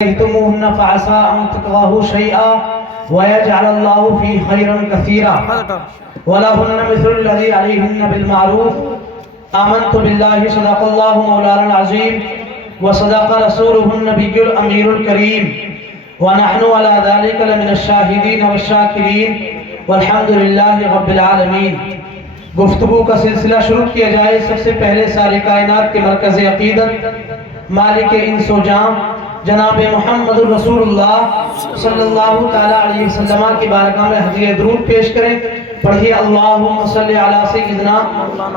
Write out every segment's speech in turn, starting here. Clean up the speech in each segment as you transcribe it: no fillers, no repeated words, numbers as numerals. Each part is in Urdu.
كرهتموهن فعسى أن تكرهوا شيئا ويجعل الله فيه خيرا كثيرا ولهن مثل الذي عليهن بالمعروف. آمنت بالله صدق الله مولانا العظيم وصدق رسوله النبي الأمير الكريم ونحن على ذلك لمن الشاهدين والشاكرين والحمد لله رب العالمین. گفتگو کا سلسلہ شروع کیا جائے. سب سے پہلے ساری کائنات کے مرکز عقیدت مالک انس و جان جناب محمد رسول اللہ صلی اللہ تعالی علیہ وسلم کی بارگاہ میں حضور درود پیش کریں. پڑھیے اللہم صلی علی سیدنا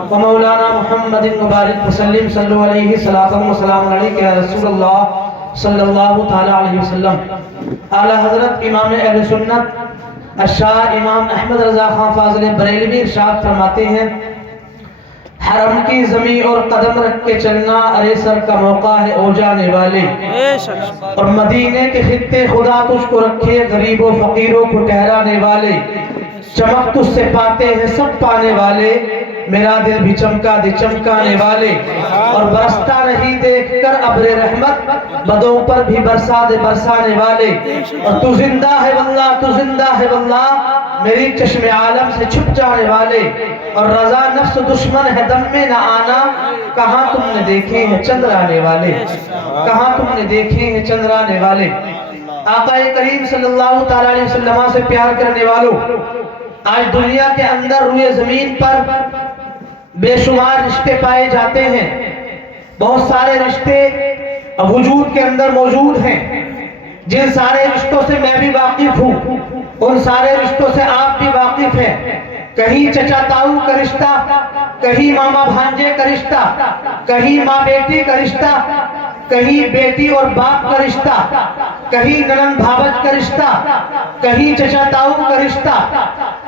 و مولانا محمد مبارک وسلم صلو علیہ صلاۃ و سلام علیک یا رسول اللہ صلی اللہ تعالی علیہ وسلم. اعلی حضرت امام اہل سنت الشاہ امام احمد رضا خان فاضل بریلوی ارشاد فرماتے ہیں حرم کی زمین اور قدم رکھ کے چلنا ارے سر کا موقع ہے او جانے والے. اور مدینے کے خطے خدا تجھ کو رکھے غریب و فقیروں کو ٹھہرانے والے. چمک تجھ سے پاتے ہیں سب پانے والے میرا دل بھی چمکا دے چمکانے والے. اور برستا نہیں دیکھ کر ابر رحمت بدوں پر بھی برسا دے برسانے والے. اور تو زندہ ہے واللہ تو زندہ ہے واللہ میری چشم عالم سے چھپ جانے والے. اور رضا نفس دشمن ہے دم میں نہ آنا کہاں تم نے دیکھے ہیں چندرانے والے کہاں تم نے دیکھے ہیں چندرانے والے. آقا کریم صلی اللہ تعالی علیہ وسلم سے پیار کرنے والوں، آج دنیا کے اندر روئے زمین پر بے شمار رشتے پائے جاتے ہیں. بہت سارے رشتے وجود کے اندر موجود ہیں. جن سارے رشتوں سے میں بھی واقف ہوں ان سارے رشتوں سے آپ بھی واقف ہیں. کہیں چچا تاؤ کا رشتہ، کہیں ماما بھانجے کا رشتہ، کہیں ماں بیٹی کا رشتہ، کہیں بیٹی اور باپ کا رشتہ، کہیں ننند بھاوج کا رشتہ، کہیں چچا تاؤ کا رشتہ.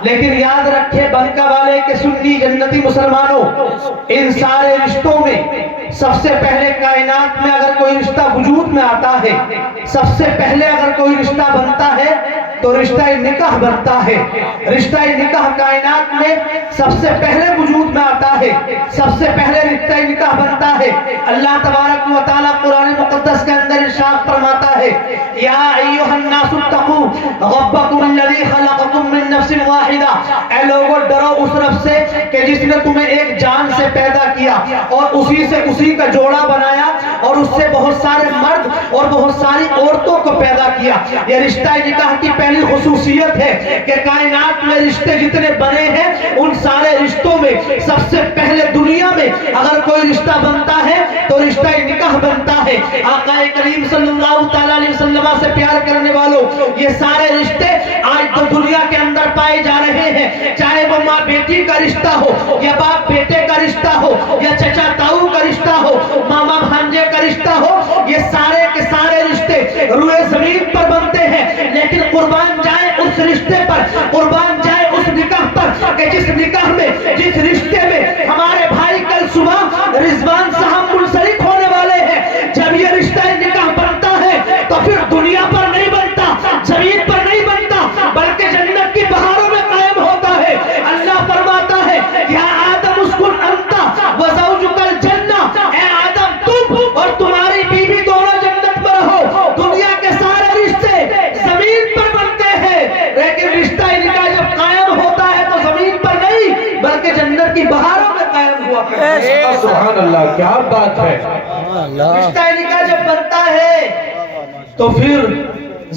لیکن یاد رکھے بنکا والے کے سنی جنتی مسلمانوں، ان سارے رشتوں میں سب سے پہلے کائنات میں اگر کوئی رشتہ وجود میں آتا ہے، سب سے پہلے اگر کوئی رشتہ بنتا ہے تو رشتہ نکاح بنتا ہے. رشتہ نکاح کائنات میں سب سے پہلے وجود میں آتا ہے، سب سے پہلے رشتہ نکاح بنتا ہے. اللہ تبارک و تعالیٰ قرآن مقدس کے اندر ارشاد فرماتا ہے یا ایھا الناس اتقوا ربکم الذی خلقکم من نفس واحدہ. اے لوگو ڈرو اس رب سے کہ جس نے تمہیں ایک جان سے پیدا کیا اور اسی سے اسی کا جوڑا بنایا اور اس سے بہت سارے مرد اور بہت ساری عورتوں کو پیدا کیا. یہ رشتہ نکاح کی پہلی خصوصیت ہے کہ کائنات میں رشتے جتنے بنے ہیں ان سارے رشتوں میں سب سے پہلے دنیا میں اگر کوئی رشتہ بنتا ہے تو رشتہ نکاح بنتا ہے. آقا کریم صلی اللہ تعالی علیہ وسلم سے پیار کرنے والوں، یہ سارے رشتے آج تو دنیا کے اندر پائے جا رہے ہیں، چاہے وہ ماں بیٹی کا رشتہ ہو یا باپ بیٹے کا رشتہ ہو یا چچا تاؤ کا رشتہ ہو، ماما بھانجے کا رشتہ ہو، یہ سارے کے سارے رشتے روئے زمین پر بنتے ہیں. لیکن قربان جائے اس رشتے پر، قربان جائے اس نکاح پر کہ جس نکاح میں جس رشتے میں ہمارے بھائی کل صبح رضوان صاحب منسلک ہونے والے ہیں. جب یہ رشتہ نکاح بنتا ہے تو پھر دنیا پر نہیں بنتا، زمین پر نہیں بنتا بلکہ جنت کی بہاروں میں قائم ہوتا ہے. اللہ فرماتا ہے یا آدم اسکن انت وزوجک الجنہ، اے آدم تم اور تمہاری بیوی دونوں جنت میں رہو. دنیا کے سارے رشتے زمین پر بنتے ہیں لیکن رشتہ نکاح جب قائم ہوتا ہے تو زمین پر نہیں بلکہ جنت کی بہاروں میں قائم ہوا کرتا ہے. سبحان اللہ، کیا بات ہے. رشتہ نکاح جب بنتا ہے تو پھر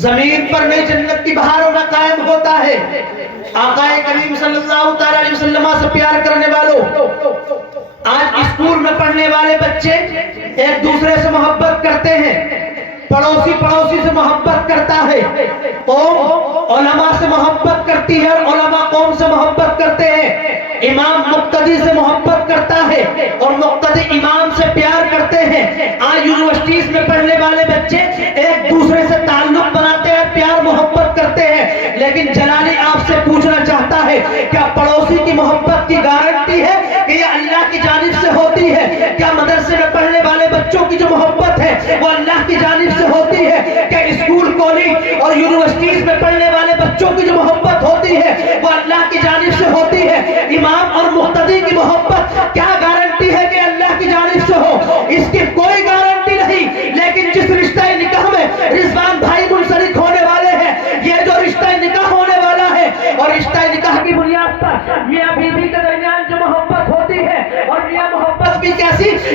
زمین پر نہیں جنت کی بہاروں میں قائم ہوتا ہے. آقا کریم صلی اللہ تعالی علیہ وسلم سے پیار کرنے والوں، آج اسکول میں پڑھنے والے بچے ایک دوسرے سے محبت کرتے ہیں، پڑوسی پڑوسی سے محبت کرتا ہے، قوم علماء سے محبت کرتی ہے اور علماء قوم سے محبت کرتے ہیں، امام مقتدی سے محبت کرتا ہے اور مقتدی امام سے پیار کرتے ہیں. آج یونیورسٹیز میں پڑھنے والے بچے ایک دوسرے سے تعلق بناتے ہیں، پیار محبت کرتے ہیں. لیکن جلالی آپ سے پوچھنا چاہتا ہے کیا پڑوسی کی محبت کی گارنٹی ہے کہ یہ اللہ کی جانب سے ہوتی ہے؟ کیا مدرسے میں پڑھنے والے بچوں کی جو محبت ہے وہ اللہ کی جانب سے ہوتی ہے؟ کہ اسکول کالج اور یونیورسٹیز میں پڑھنے والے بچوں کی جو محبت ہوتی ہے وہ اللہ کی جانب سے ہوتی ہے؟ امام اور مقتدی کی محبت کیا گارنٹی ہے کہ اللہ کی جانب سے ہو؟ اس کی کوئی گارنٹی نہیں. لیکن جس رشتہ نکاح میں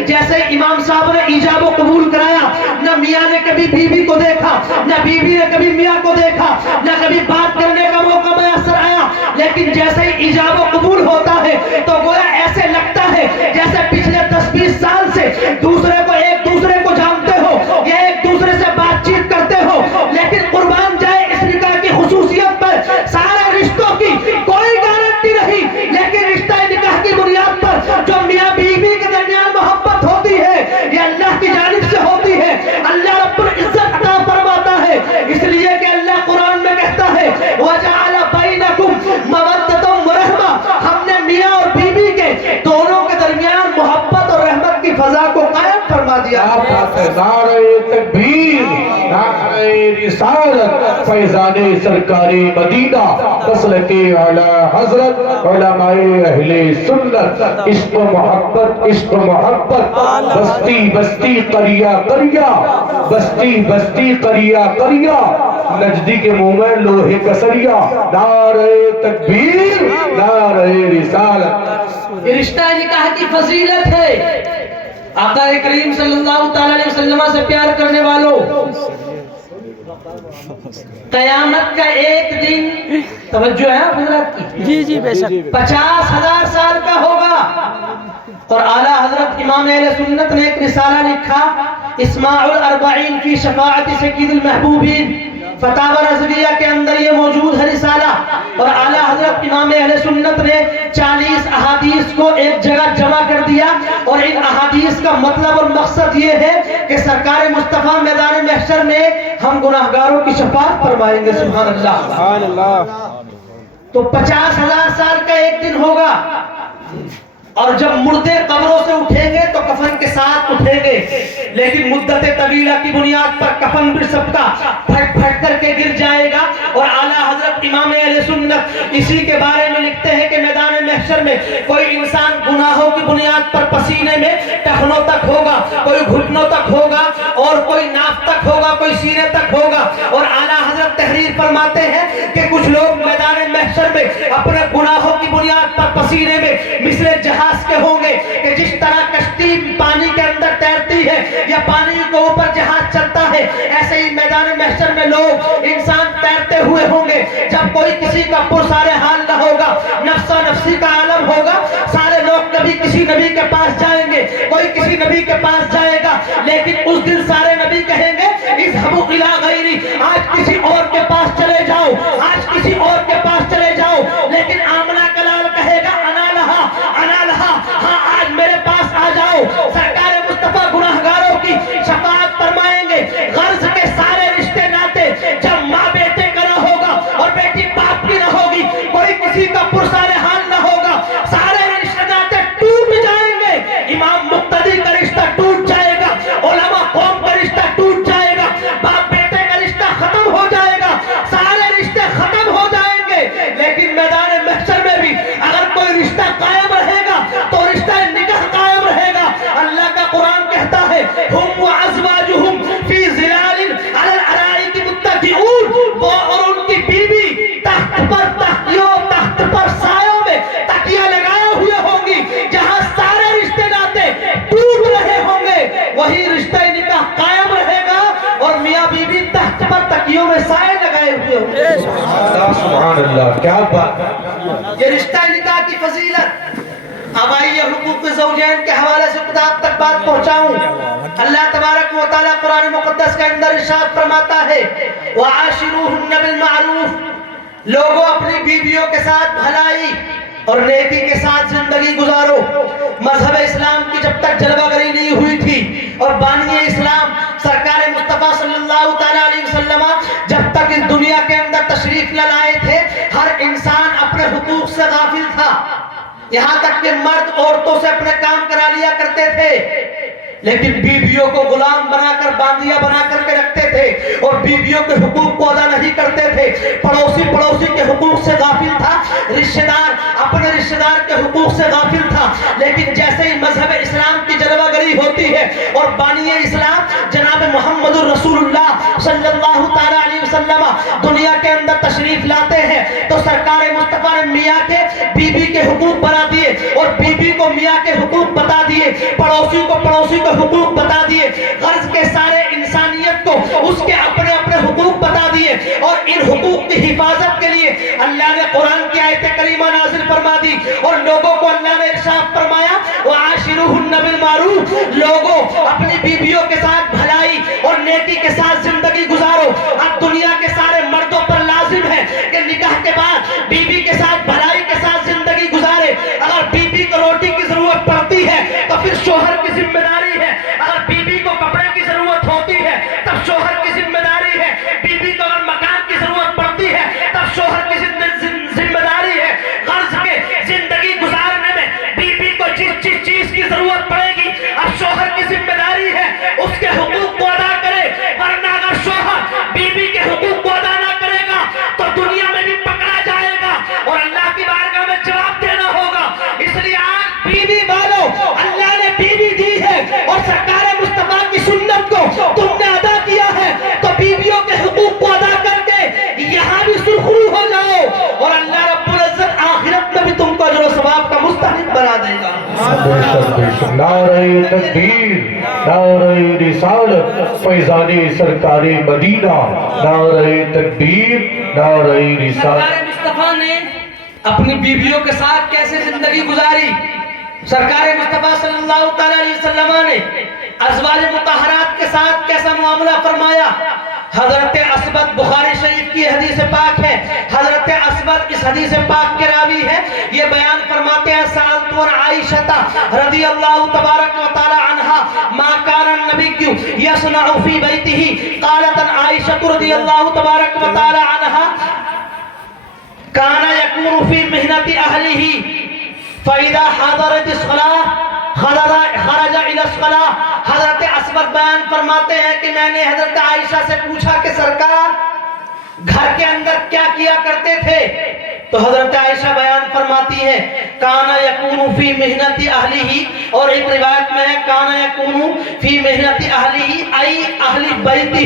جیسے امام صاحب نے ایجاب و قبول کرایا، نہ میاں نے کبھی بیوی کو دیکھا، نہ بیوی نے کبھی میاں کو دیکھا، نہ کبھی بات کرنے کا موقع میسر آیا، لیکن جیسے ہی ایجاب و قبول ہوتا ہے تو گویا ایسے لگتا ہے جیسے پچھلے 10-20 سال سے دوسرے کو ایک دوسرے کو جانتے ہو، یا ایک دوسرے سے بات چیت کرتے ہو۔ لیکن قربان جائے اس نکاح کی خصوصیت پر، سارے رشتوں کی کوئی گارنٹی نہیں، لیکن رشتہ نکاح کی بنیاد پر جو میاں بیوی کے درمیان محبت ہوتی ہے یہ اللہ کی جانب سے ہوتی ہے، اللہ رب العزت عطا فرماتا ہے۔ اس لیے کہ اللہ قرآن میں کہتا ہے وَجَعَلَ بَيْنَكُمْ مَوَدَّةً وَرَحْمَةً، ہم نے میاں اور بیوی کے دونوں کے درمیان محبت اور رحمت کی فضا کو قائم فرما دیا۔ نعرہ تکبیر، نعرہ رسالت، فیضان سرکار مدینہ، مسلک اعلی حضرت، علماء اہل سنت، عشق و محبت، عشق و محبت، بستی بستی قریہ قریہ، بستی بستی قریہ قریہ، نجدی کے منہ میں لوہے کا سریہ، نعرہ تکبیر، نعرہ رسالت۔ یہ رشتہ نکاح کی فضیلت ہے۔ آقا کریم صلی اللہ علیہ وسلم سے پیار کرنے والوں، قیامت کا ایک دن، توجہ ہے حضرت کی، جی بے شک 50,000 سال کا ہوگا، اور اعلیٰ حضرت امام اہل سنت نے ایک رسالہ لکھا اسماع الاربعین فی شفاعت سید المحبوبین، فتاوی رضویہ کے اندر یہ موجود ہے رسالہ، اور اعلیٰ حضرت امام اہل سنت نے 40 احادیث کو ایک جگہ جمع کر دیا، اور ان احادیث کا مطلب اور مقصد یہ ہے کہ سرکار مصطفیٰ میدان محشر میں ہم گناہگاروں کی شفاعت فرمائیں گے، سبحان اللہ۔ سبحان اللہ۔ تو 50,000 سال کا ایک دن ہوگا، اور جب مردے قبروں سے اٹھیں گے تو کفن کے ساتھ اٹھیں گے، لیکن مدت طویلہ کی بنیاد پر کفن بھی سب کا پھٹ پھٹ کر کے گر جائے گا۔ اور اعلیٰ حضرت امام اہل سنت اسی کے بارے میں لکھتے ہیں کہ میدان محشر میں کوئی انسان گناہوں کی بنیاد پر پسینے میں ٹخنوں تک ہوگا، کوئی گھٹنوں تک ہوگا، اور کوئی ناف تک ہوگا، کوئی سینے تک ہوگا، اور اعلیٰ حضرت تحریر فرماتے ہیں کہ کچھ لوگ میدان محشر میں اپنے گناہوں کی بنیاد پر پسینے میں مثل جہاز کے ہوں گے، کہ جس طرح کشتی پانی کے اندر تیرتی ہے یا پانی کے اوپر جہاز چلتا ہے، ایسے ہی میدان محشر میں لوگ انسان تیرتے ہوئے ہوں گے۔ جب کوئی کسی کا پرسارے حال نہ ہوگا، نفسا نفسی کا عالم ہوگا، سارے لوگ کبھی کسی نبی کے پاس جائیں گے، کوئی کسی نبی کے پاس جائے گا، لیکن اس دن سارے نبی کہیں گے اذهبوا الى غیری، آج کسی اور کے پاس چلے جاؤ، آج کسی اور کے پاس چلے جاؤ، لیکن آمنہ کا لال کہے گا انا لہا، انا لہا، ہاں آج میرے پاس آ جاؤ۔ سرکار مصطفیٰ گناہگاروں کی شفاعت فرمائیں گے۔ غرض کے سارے رشتے ناتے جب ماں بیٹے کا نہ ہوگا اور بیٹی باپ کی نہ ہوگی، کوئی کسی کا پرسارے حال نہ ہوگا، سارے رشتے ناتے ٹوٹ جائیں گے۔ امام مقتدی کا رشتہ ٹوٹ جائے گا، علماء قوم کا رشتہ ٹوٹ جائے گا، باپ بیٹے کا رشتہ ختم ہو جائے گا، سارے رشتے ختم ہو جائیں گے۔ لیکن میدان محشر میں بھی اگر کوئی رشتہ قائم رہے گا تو رشتہ نکاح قائم رہے گا۔ اللہ کا قرآن کہتا ہے ہم وازواجہم فی ظلال علی الارائک متکئون، وہ اور ان کی بیوی تخت پر تختیوں، تخت پر سایوں میں تکیہ لگائے ہوئے ہوں گی۔ جہاں سارے رشتے ناتے ٹوٹ رہے ہوں گے وہی رشتہ نکاح قائم رہے گا، اور میاں بیوی تخت پر تکیوں میں سائے لگائے ہوئے ہوں گے۔ سبحان اللہ، کیا بات ہے۔ یہ رشتہ نکاح کی فضیلت۔ اب آئیے حقوق زوجین کے حوالے سے خدا آپ تک بات پہنچاؤں۔ اللہ تبارک و تعالیٰ قرآن مقدس کے اندر ارشاد فرماتا ہے وَعَاشِرُوهُنَّ بِالْمَعْرُوفِ، لوگوں اپنی بیویوں کے ساتھ بھلائی اور نیکی کے ساتھ زندگی گزارو۔ مذہب اسلام کی جب تک جلوہ گری نہیں ہوئی تھی اور بانی اسلام سرکار مصطفیٰ صلی اللہ علیہ وسلم جب تک اس دنیا کے اندر تشریف نہ لائے تھے، ہر انسان اپنے حقوق سے غافل تھا، یہاں تک کہ مرد عورتوں سے اپنے کام کرا لیا کرتے تھے، لیکن بیویوں کو غلام بنا کر، باندیا بنا کر کے رکھتے تھے، اور بیویوں کے حقوق کو ادا نہیں کرتے تھے۔ پڑوسی کے حقوق سے غافل تھا، رشتہ دار اپنے رشتہ دار کے حقوق سے غافل تھا۔ لیکن جیسے ہی مذہب اسلام کی جلوہ گری ہوتی ہے اور بانی اسلام جناب محمد الرسول اللہ صلی اللہ تعالیٰ علیہ وسلم وسلم دنیا کے اندر تشریف لاتے ہیں تو سرکار مصطفیٰ نے میاں کے بیوی کے حقوق بنا دیے اور بیوی کو میاں کے حقوق بتا دیے، پڑوسی کو حقوق بتا دیے، غرض کے سارے انسانیت کو اس کے اپنے اپنے حقوق بتا دیے، اور ان حقوق کی حفاظت کے لیے اللہ نے قرآن کی آیت کریمہ نازل فرما دی اور لوگوں کو اللہ نے ارشاد فرمایا وَعَاشِرُوهُنَّ بِالْمَعْرُوفِ، لوگوں اپنی بیویوں کے ساتھ بھلائی اور نیکی کے ساتھ زندگی گزارو۔ اب دنیا کے سارے مردوں پر لازم ہے کہ نکاح کے بعد بیوی کے ساتھ بھلائی کے ساتھ زندگی گزارے۔ اگر بیوی کو روٹی کی ضرورت پڑتی ہے تو پھر شوہر کی ذمہ داری ہے، اگر بیوی کو کپڑے کی ضرورت ہوتی ہے تب شوہر کی ذمہ داری ہے، بیوی کو اگر مکان کی ضرورت پڑتی ہے تب شوہر کی ذمہ داری ہے۔ غرض کے زندگی گزارنے میں بیوی کو جس چیز کی ضرورت پڑے گی اب شوہر کی ذمہ داری ہے اس کے حقوق کو ادا کرے، ورنہ اگر شوہر بیوی کے حقوق کو ادا نہ کرے گا تو دنیا میں بھی پکڑا جائے گا اور اللہ کی بارگاہ میں جواب دینا ہوگا۔ اس لیے آج بیوی والو اللہ نے بیوی دی ہے اور سرکار مصطفیٰ کی سنت کو تم نے ادا کیا ہے تو بیویوں کے حقوق کو ادا کر کے یہاں بھی سرخرو ہو جاؤ اور اللہ رب العزت آخرت میں بھی تم کو اجر و ثواب کا مستحق بنا دے گا۔ نعرہ تکبیر، نعرہ رسالت، فیضان سرکار مدینہ، نعرہ تکبیر، نعرہ رسالت۔ سرکار مصطفیٰ نے اپنی بیویوں کے ساتھ کیسے زندگی گزاری؟ سرکار مصطفیٰ صلی اللہ تعالی علیہ وسلم نے ازواج مطہرات کے ساتھ کیسا معاملہ فرمایا؟ حضرت اسود بخاری شریف کی حدیث پاک ہے، حضرت اسود اس حدیث پاک کے راوی ہے، یہ بیان فرماتے ہیں سألت عائشہ رضی اللہ تبارک و تعالی عنہا ما کان النبی یصنع فی بیتہ، قالت عائشہ رضی اللہ تبارک و تعالی عنہا کان یکون فی محنت اہلہ فَإِذَا حَضَرَتِ الصَّلَاةُ خَرَجَ إِلَى الصَّلَاةِ۔ حضرت اسود بیان فرماتے ہیں کہ میں نے حضرت عائشہ سے پوچھا کہ سرکار گھر کے اندر کیا کیا کرتے تھے؟ تو حضرت عائشہ بیان فرماتی ہے کانا یکون فی محنت اہلہ، اور ایک روایت میں ہے کانا یکون فی محنت اہلہ ای اہل بیتہ،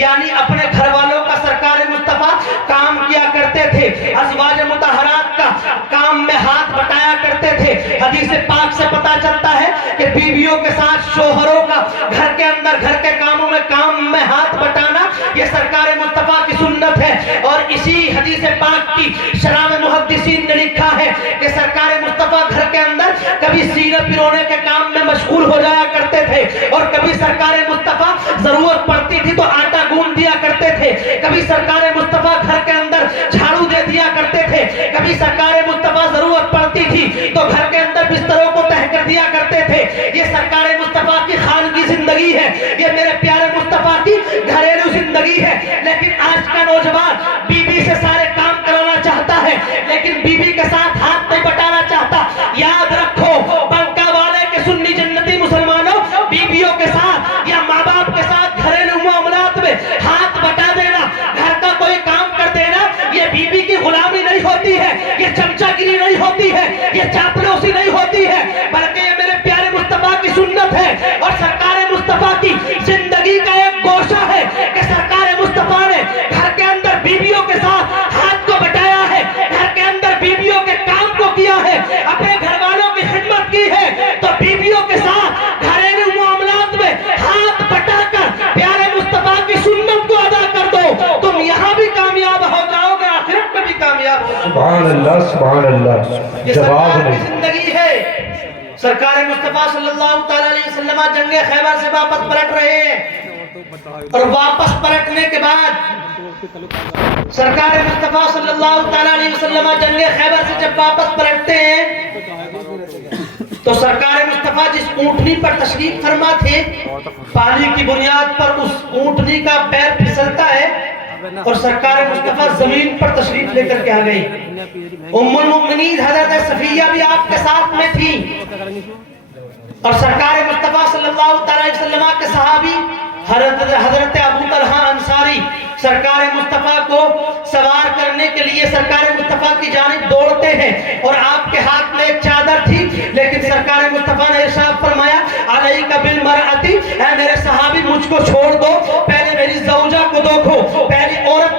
یعنی اپنے گھر والوں کا سرکار مصطفیٰ کام کیا کرتے تھے، ازواج مطہرات کا کام میں ہاتھ بٹایا کرتے تھے۔ حدیث پاک سے پتہ چلتا ہے کہ بیویوں کے ساتھ شوہروں کا گھر کے اندر گھر کے کاموں میں کام میں ہاتھ بٹانا یہ سرکار مصطفیٰ کی سنت ہے، اور اسی حدیث پاک کی شرح میں محدثین نے لکھا ہے کہ سرکار مصطفیٰ گھر کے اندر کبھی سینے پرونے کے کام میں مشغول ہو جایا کرتے تھے، اور کبھی سرکار مصطفیٰ ضرورت پڑتی تھی تو آٹا گوندھ دیا کرتے تھے، کبھی سرکار مصطفیٰ گھر کے اندر جھاڑو دے دیا کرتے تھے، کبھی سرکار مصطفیٰ ضرورت پڑتی تھی تو گھر کے اندر بستروں کو تہہ کر دیا کرتے تھے۔ یہ سرکار مصطفیٰ کی خانگی زندگی ہے، یہ میرے پیارے مصطفیٰ کی گھریلو زندگی ہے۔ لیکن آج کا نوجوان بیوی سے سارے کام کرانا چاہتا ہے لیکن بیوی کے ساتھ ہاتھ نہیں بٹانا چاہتا۔ یاد رکھو بنکا والے کے سنی جنتی مسلمانوں، بیویوں کے ساتھ یا ماں باپ کے ساتھ گھریلو معاملات میں ہاتھ بٹا دینا، گھر کا کوئی کام کر دینا، یہ بیوی کی غلامی نہیں ہوتی ہے، یہ چمچہ گیری نہیں ہوتی ہے، یہ چاپلوسی نہیں ہوتی ہے، بلکہ یہ میرے پیارے مصطفیٰ کی سنت ہے اور سرکار مصطفیٰ کی زندگی کا ایک گوشہ ہے کہ سرکار مصطفیٰ نے گھر کے اندر بیویوں کے ساتھ ہاتھ کو بٹایا ہے، گھر کے اندر بیویوں کے کام کو کیا ہے، اپنے گھر والوں کی خدمت کی ہے، تو بیویوں کے ساتھ گھریلو معاملات میں ہاتھ بٹا کر پیارے مصطفیٰ کی سنت کو ادا کر دو، تم یہاں بھی کامیاب ہو جاؤ گے، آخرت میں بھی کامیاب ہو جاؤ گے۔ سبحان اللہ، سبحان اللہ، یہ جواب سرکار کی نہیں۔ زندگی ہے۔ سرکار مصطفیٰ صلی اللہ تعالی علیہ وسلم جنگ خیبر سے واپس پلٹ رہے ہیں، اور واپس پلٹنے کے بعد سرکار مصطفیٰ صلی اللہ تعالی علیہ وسلم جنگ خیبر سے جب واپس پلٹتے ہیں تو سرکار مصطفیٰ جس اونٹنی پر تشریف فرما تھے، پانی کی بنیاد پر اس اونٹنی کا پیر پھسلتا ہے اور سرکار مصطفیٰ زمین پر تشریف لے کر کے آ گئی۔ ام المؤمنین حضرت صفیہ بھی آپ کے ساتھ میں تھی، اور سرکار مصطفیٰ صلی اللہ علیہ وسلم کے صحابی حضرت ابو طلحہ انصاری سرکار مصطفیٰ کو سوار کرنے کے لیے سرکار مصطفیٰ کی جانب دوڑتے ہیں، اور آپ کے ہاتھ میں ایک چادر تھی، لیکن سرکار مصطفیٰ نے ارشاد فرمایا علیک بالمرأتی، اے میرے صحابی مجھ کو چھوڑ دو، پہلے میری زوجہ کو دیکھو، پہلی عورت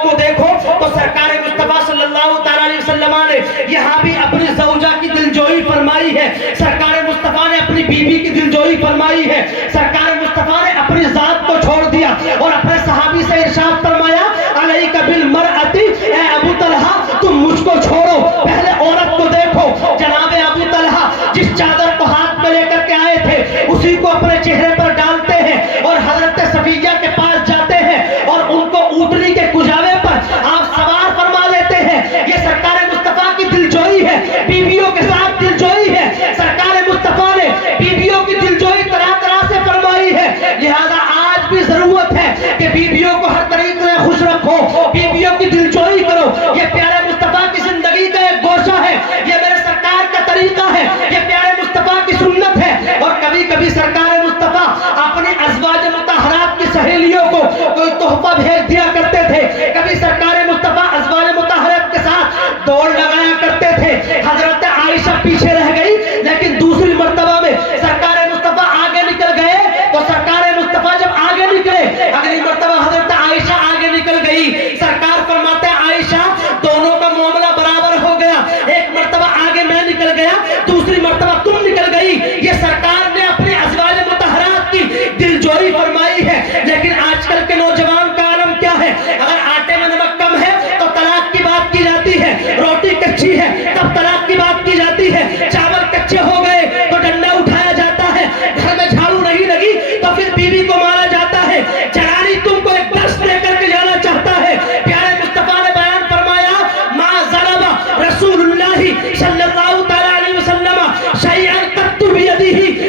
سرکار مصطفیٰ صلی اللہ تعالیٰ علیہ وسلم نے یہاں بھی اپنی زوجہ کی دلجوئی فرمائی ہے، سرکار مصطفیٰ نے اپنی بیوی کی دلجوئی فرمائی ہے، سرکار مصطفیٰ نے اپنی ذات کو چھوڑ دیا اور اپنے صحابی سے ارشاد فرمایا علیک بالمرأۃ، اے ابو طلحہ تم مجھ کو چھوڑو، پہلے عورت کو دیکھو۔ جناب ابو طلحہ جس چادر کو ہاتھ میں لے کر کے آئے تھے اسی کو اپنے چہرے پر ڈالتے ہیں اور حضرت صفیہ کے پاس جاتے ہیں اور ان کو اونٹنی کے کجاوے پر آپ سوار فرما لیتے ہیں۔ یہ سرکار مصطفیٰ کی دلجوئی ہے، بیویوں کے ساتھ دلجوئی ہے، سرکار مصطفیٰ نے بیویوں کی دلجوئی طرح طرح سے فرمائی ہے۔ لہذا آج بھی ضرورت ہے کہ بیویوں کو ہر طریقے سے خوش رکھو، بیویوں کی دلجوئی کرو۔ یہ پیارے مصطفیٰ کی زندگی کا ایک گوشہ ہے، یہ میرے سرکار کا طریقہ ہے، یہ پیارے مصطفیٰ کی سنت ہے۔ اور کبھی کبھی سرکار مصطفیٰ اپنی ازواج مطہرات کی سہیلیوں کو کوئی تحفہ بھیج دیا کرتے تھے، کبھی سرکار مصطفیٰ ازواج مطہرات کے ساتھ دوڑ لگایا کرتے تھے۔ حضرت عائشہ پیچھے رہ گئی، لیکن دوسری مرتبہ میں سرکار مصطفیٰ آگے نکل گئے تو سرکار مصطفیٰ جب آگے نکلے اگلی مرتبہ حضرت عائشہ آگے نکل گئی۔ سرکار فرماتے ہیں عائشہ دونوں کا معاملہ برابر ہو گیا، ایک مرتبہ آگے میں نکل گیا، دوسری مرتبہ تم نکل گئی۔ یہ سرکار نے اپنے ازواج مطہرات کی دلجوئی فرمائی ہے۔ لیکن آج کل کے نوجوان کا عالم کیا ہے؟ اگر آٹے میں نمک کم ہے تو طلاق کی بات کی جاتی ہے، روٹی کچی ہے تب طلاق کی بات کی جاتی ہے، چاول کچے ہو گئے تو ڈنڈا اٹھایا جاتا ہے، گھر میں جھاڑو نہیں لگی تو پھر بیوی کو مارا جاتا ہے۔ جلانی تم کو ایک درس دے کر کے جانا چاہتا ہے۔ پیارے مصطفیٰ نے بیان فرمایا ما ظلم رسول اللہ صلی اللہ تعالیٰ علیہ وسلم شیئا قط بیدہ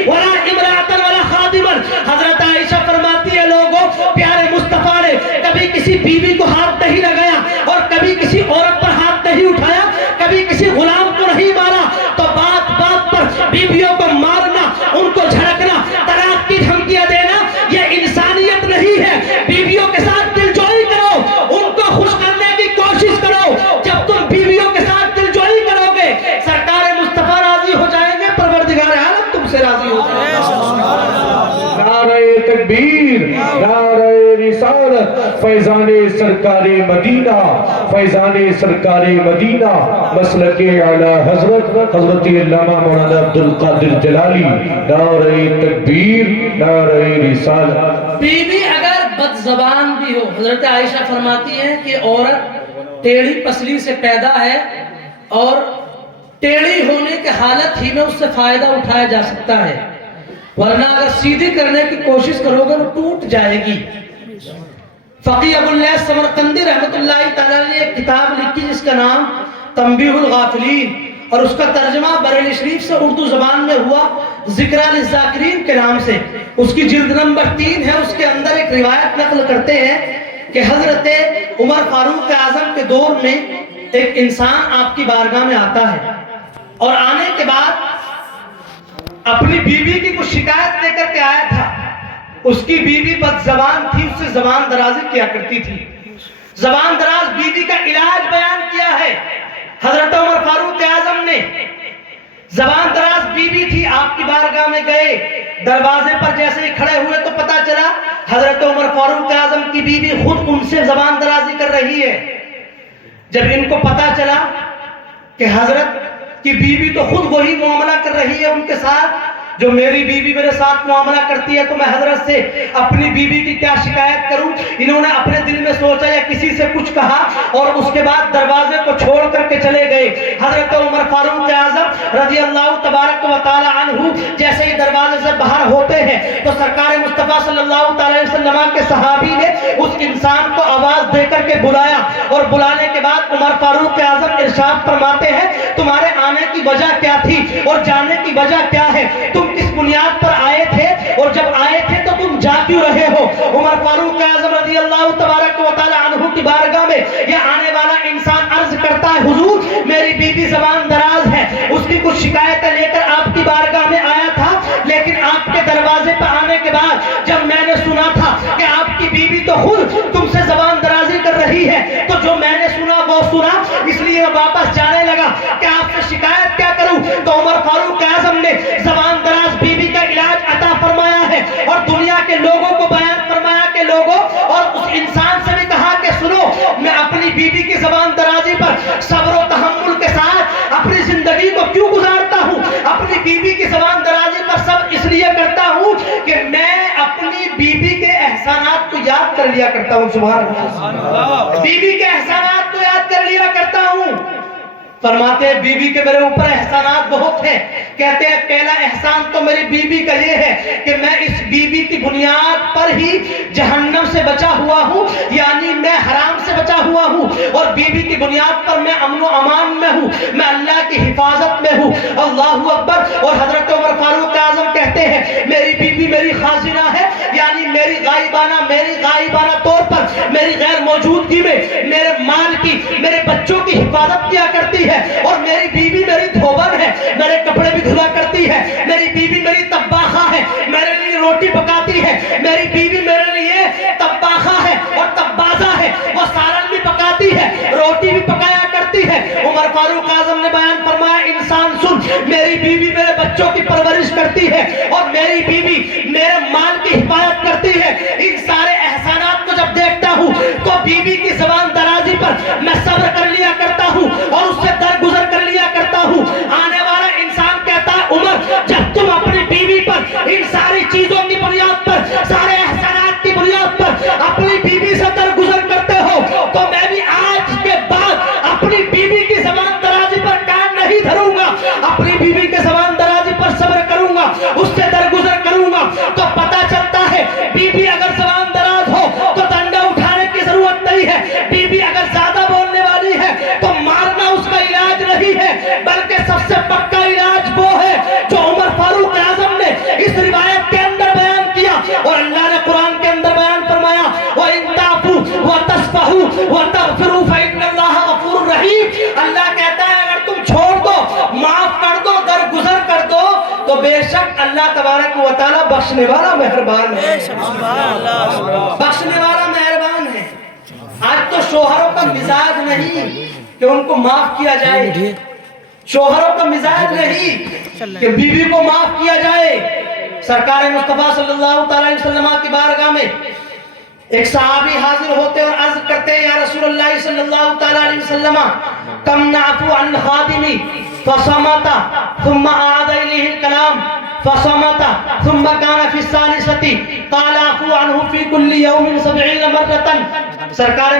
ولا امرأة ولا خادما۔ حضرت عائشہ فرماتی ہے لوگوں پیارے مصطفیٰ نے کبھی کسی بیوی کو ہاتھ نہیں لگایا اور کبھی کسی عورت پر ہاتھ نہیں اٹھایا، کبھی کسی غلام کو نہیں مارا۔ تو بات بات پر بیویوں کو مارنا، ان کو جھڑکنا، طلاق کی دھمکیاں دینا یہ انسانیت نہیں ہے۔ بیویوں کے ساتھ دلجوئی کرو، ان کو خوش کرنے کی کوشش کرو۔ جب تم بیویوں کے ساتھ دلجوئی کرو گے سرکار مصطفیٰ راضی ہو جائیں گے، پروردگار عالم تم سے راضی ہو جائے گا۔ نعرہ تکبیر، نعرہ رسالت، فیضان سرکار مدینہ، فیضان سرکار مدینہ، مسلک اعلی حضرت حضرت علامہ مولانا عبدالقادر جلالی، نعرہ تکبیر، نعرہ رسالت۔ بیوی اگر بد زبان بھی ہو، حضرت عائشہ فرماتی ہیں کہ عورت ٹیڑھی پسلی سے پیدا ہے اور ٹیڑھی ہونے کے حالت ہی میں اس سے فائدہ اٹھایا جا سکتا ہے، ورنہ اگر سیدھی کرنے کی کوشش کرو گے وہ ٹوٹ جائے گی۔ فقی ابو اللہ سمرقندی رحمۃ اللہ تعالیٰ نے ایک کتاب لکھی جس کا نام تنبیہ الغافلین، اور اس کا ترجمہ بریلی شریف سے اردو زبان میں ہوا ذکر للذاکرین کے نام سے۔ اس کی جلد نمبر 3 ہے، اس کے اندر ایک روایت نقل کرتے ہیں کہ حضرت عمر فاروق اعظم کے دور میں ایک انسان آپ کی بارگاہ میں آتا ہے اور آنے کے بعد اپنی بیوی کی کچھ شکایت لے کر کے آیا تھا۔ اس کی بیوی بد زبان تھی، اس سے زبان درازی کیا کرتی تھی۔ زبان دراز بیوی کا علاج بیان کیا ہے حضرت عمر فاروق اعظم نے۔ زبان دراز بیوی تھی، آپ کی بارگاہ میں گئے، دروازے پر جیسے ہی کھڑے ہوئے تو پتا چلا حضرت عمر فاروق اعظم کی بیوی خود ان سے زبان درازی کر رہی ہے۔ جب ان کو پتا چلا کہ حضرت کی بیوی تو خود وہی معاملہ کر رہی ہے ان کے ساتھ جو میری بیوی میرے ساتھ معاملہ کرتی ہے، تو میں حضرت سے اپنی بیوی کی کیا شکایت کروں۔ انہوں نے اپنے دل میں سوچا یا کسی سے کچھ کہا اور اس کے بعد دروازے کو چھوڑ کر کے چلے گئے۔ حضرت عمر فاروق اعظم رضی اللہ تبارک و تعالی عنہ جیسے ہی دروازے سے باہر ہوتے ہیں تو سرکار مصطفیٰ صلی اللہ تعالی وسلم کے صحابی نے اس انسان کو آواز دے کر کے بلایا، اور بلانے کے بعد عمر فاروق اعظم ارشاد فرماتے ہیں تمہارے آنے کی وجہ کیا تھی اور جانے کی وجہ کیا ہے، تم کس بنیاد پر آئے تھے، اور جب آئے تھے تو تم جا کیوں رہے ہو۔ عمر فاروق اعظم رضی اللہ تبارک و تعالی عنہ کی بارگاہ میں یہ آنے والا انسان عرض کرتا ہے حضور میری بیوی زبان دراز ہے، اس کی کچھ شکایتیں لے کر آپ کی بارگاہ میں آیا تھا، لیکن آپ کے دروازے پر آنے کے بعد جب میں نے سنا تھا کہ آپ کی بیوی تو خود تم سے زبان درازی کر رہی ہے، تو جو میں نے سنا وہ سنا، اس لیے واپس جانے لگا کہ آپ سے شکایت کیا کروں۔ تو عمر فاروق اعظم نے زبان دراز بیوی کا علاج عطا فرمایا ہے اور دنیا کے لوگوں کو بیان فرمایا کہ لوگوں، اور اس انسان سے بھی کہا کہ سنو میں اپنی بیوی کی زبان پر صبر و تحمل کے ساتھ اپنی زندگی کو کیوں گزارتا ہوں؟ اپنی بیوی کی زبان درازی پر صبر اس لیے کرتا ہوں کہ میں اپنی بیوی کے احسانات کو یاد کر لیا کرتا ہوں. سبحان اللہ. بیوی کے احسانات کو یاد کر لیا کرتا ہوں. فرماتے ہیں بیوی کے میرے اوپر احسانات بہت ہیں. کہتے ہیں پہلا احسان تو میری بیوی کا یہ ہے کہ میں اس بیوی کی بنیاد پر ہی جہنم سے بچا ہوا ہوں، یعنی میں حرام سے بچا ہوا ہوں، اور بیوی کی بنیاد پر میں امن و امان میں ہوں، میں اللہ کی حفاظت میں ہوں. اللہ اکبر. اور حضرت عمر فاروق اعظم کہتے ہیں میری بیوی میری خازنہ ہے، یعنی میری غائبانہ طور پر میری غیر موجودگی میں میرے مال کی، میرے بچوں کی حفاظت کیا کرتی ہے. اور میری بیوی میری دھوبن ہے، میرے کپڑے بھی دھلا کرتی ہے. میری بیوی میری طباخہ ہے، میرے لیے روٹی پکاتی ہے. میری بیوی میرے لیے طباخہ ہے اور طبازہ ہے، وہ سالن بھی پکاتی ہے، روٹی بھی پکایا کرتی ہے. عمر فاروق اعظم نے بیان فرمایا انسان سن، میری بیوی میرے بچوں کی پرورش کرتی ہے اور میری بیوی میرے مال کی حفاظت کرتی ہے. ان سارے احسانات کو جب دیکھتا ہوں تو بیوی کی زبان درازی پر میں صبر کر لیا کرتا ہوں اور اس سے درگزر کر لیا کرتا ہوں. آنے والا انسان کہتا ہے عمر جب تم اپنی بیوی پر ان ساری چیزوں کی بنیاد پر، سارے احسانات کی بنیاد پر اپنی بیوی سے درگزر کرتے ہو تو میں بھی آج کے بعد اپنی بیوی کی زبان درازی پر کان نہیں دھروں گا، اپنی بیوی کے زبان درازی پر صبر کروں گا، اس سے درگزر کروں گا. تو پتہ چلتا ہے بیوی اگر زبان دراز ہو تو ڈنڈا اٹھانے کی ضرورت نہیں ہے. بیوی اگر زیادہ بولنے والی ہے تو مارنا اس کا علاج نہیں ہے، بلکہ سب سے پکا علاج وہ ہے جو عمر فاروق اعظم نے اس روایت کے اندر بیان کیا اور اللہ نے قرآن کے اندر بیان فرمایا وَإِن تَعْفُوا وَتَصْفَحُوا وَتَغْفِرُوا فَإِنَّ اللَّهَ غَفُورٌ رَحِيمٌ. اللہ کہتا ہے اگر تم چھوڑ دو، معاف کر دو، درگزر کر دو تو بے شک اللہ تبارک و تعالی بخشنے والا مہربان ہے. بخشنے والا مہربان ہے. آج تو شوہروں کا مزاج نہیں کہ ان کو معاف کیا جائے، شوہروں کا مزاج نہیں کہ بیوی کو معاف کیا جائے. سرکار مصطفیٰ صلی اللہ تعالی علیہ وسلم کی بارگاہ میں ایک صحابی حاضر ہوتے اور عرض کرتے یا رسول اللہ صلی اللہ تعالی علیہ وسلم کم نعفو عن الخادم فصمت ثم اعاد الیہ الکلام فصمت ثم كان في الثالثة قال عفو عنه في كل يوم 70 مرة. سرکار